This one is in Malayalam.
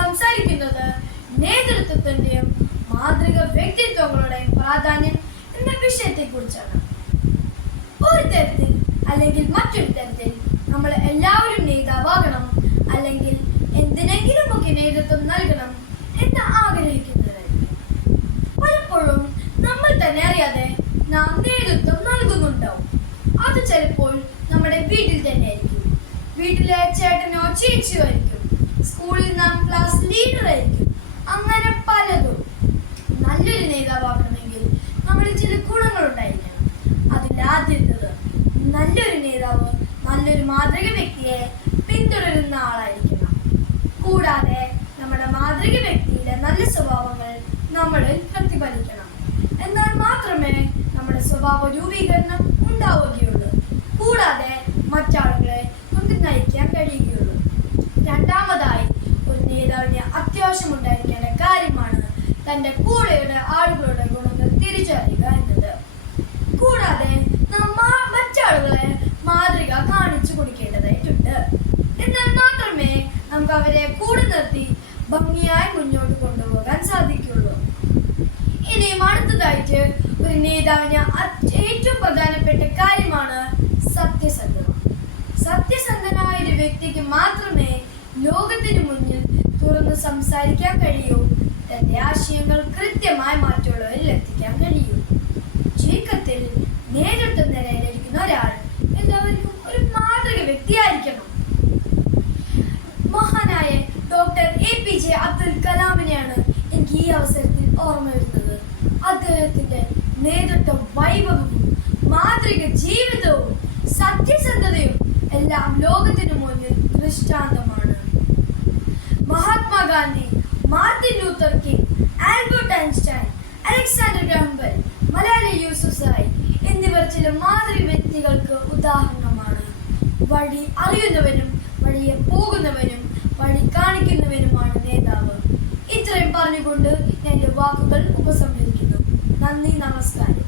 സംസാരിക്കുന്നത് നേതൃത്വത്തിന്റെയും മാതൃക വ്യക്തിത്വങ്ങളുടെയും പ്രാധാന്യം എന്ന വിഷയത്തെ കുറിച്ചാണ്. ഒരു തരത്തിൽ അല്ലെങ്കിൽ മറ്റൊരു തരത്തിൽ നമ്മൾ എല്ലാവരും നേതാവാകണം, അല്ലെങ്കിൽ എന്തിനെങ്കിലുമൊക്കെ നേതൃത്വം നൽകണം എന്ന് ആഗ്രഹിക്കുന്നവരായിരിക്കും. പലപ്പോഴും നമ്മൾ തന്നെ അറിയാതെ നാം നേതൃത്വം നൽകുന്നുണ്ടാവും. അത് ചിലപ്പോൾ നമ്മുടെ വീട്ടിൽ തന്നെ ആയിരിക്കും, വീട്ടിലെ ചേട്ടനോ ചേച്ചിയോ ആയിരിക്കും, സ്കൂളിൽ നാം ക്ലാസ് ലീഡർ ആയിരിക്കും. അങ്ങനെ പലതും. നല്ലൊരു നേതാവാകണമെങ്കിൽ നമ്മുടെ ചില ഗുണങ്ങൾ ഉണ്ടായിരിക്കണം. അതിലാദ്യത്തത്, നല്ലൊരു നേതാവ് നല്ലൊരു മാതൃക വ്യക്തിയെ പിന്തുടരുന്ന ആളായിരിക്കണം. കൂടാതെ നമ്മുടെ മാതൃക വ്യക്തിയിലെ നല്ല സ്വഭാവങ്ങൾ നമ്മളിൽ പ്രതിഫലിക്കണം. എന്നാൽ മാത്രമേ നമ്മുടെ സ്വഭാവ രൂപീകരണം ഉണ്ടാവുകയുള്ളൂ. കൂടാതെ മറ്റാളുകളെ നമുക്ക് നയിക്കാൻ കഴിയുകയുള്ളൂ. രണ്ടാമതായി, ഒരു നേതാവിന് അത്യാവശ്യം ഉണ്ടായിരിക്കേണ്ട കാര്യമാണ് തന്റെ കൂടെയുള്ള ആളുകളുടെ ഗുണങ്ങൾ തിരിച്ചറിയുക എന്നത്. കൂടാതെ മറ്റാളുകളെ മാതൃക കാണിച്ചു കൊടുക്കേണ്ടതായിട്ടുണ്ട്. എന്നാൽ മാത്രമേ നമുക്ക് അവരെ കൂടെ നിർത്തി ഭംഗിയായി മുന്നോട്ട് കൊണ്ടുപോകാൻ സാധിക്കുള്ളൂ. ഇനിയും അടുത്തതായിട്ട്, ഒരു നേതാവിന് ഏറ്റവും പ്രധാനപ്പെട്ട കാര്യമാണ് സത്യസന്ധത. സത്യസന്ധനായ ഒരു വ്യക്തിക്ക് മാത്രമേ ലോകത്തിന് മുന്നിൽ തുറന്ന് സംസാരിക്കാൻ കഴിയൂ, തന്റെ ആശയങ്ങൾ കൃത്യമായി മറ്റുള്ളവരിൽ എത്തിക്കാൻ കഴിയൂ. ചുരുക്കത്തിൽ, നേതൃത്വ നിലയിലിരിക്കുന്ന ഒരാൾ എല്ലാവർക്കും ഒരു മാതൃക വ്യക്തിയായിരിക്കണം. മഹാനായ ഡോക്ടർ APJ അബ്ദുൽ കലാമിനെയാണ് എനിക്ക് ഈ അവസരത്തിൽ ഓർമ്മ വരുന്നത്. അദ്ദേഹത്തിന്റെ നേതൃത്വ വൈഭവവും മാതൃക ജീവിതവും സത്യസന്ധതയും എല്ലാം ലോകത്തിനു മുന്നിൽ ദൃഷ്ടാന്തമാണ്. Mahatma Gandhi, Martin Luther king, Albert Einstein, Alexander Graham bell, Malala യൂസുഫ്സായി എന്നിവർ ചില മാതൃക വ്യക്തികൾക്ക് ഉദാഹരണമാണ്. വഴി അറിയുന്നവനും വഴിയെ പോകുന്നവനും വഴി കാണിക്കുന്നവനുമാണ് നേതാവ്. ഇത്രയും പറഞ്ഞുകൊണ്ട് ഞാൻ എൻ്റെ വാക്കുകൾ ഉപസംഹരിക്കുന്നു. നന്ദി, നമസ്കാരം.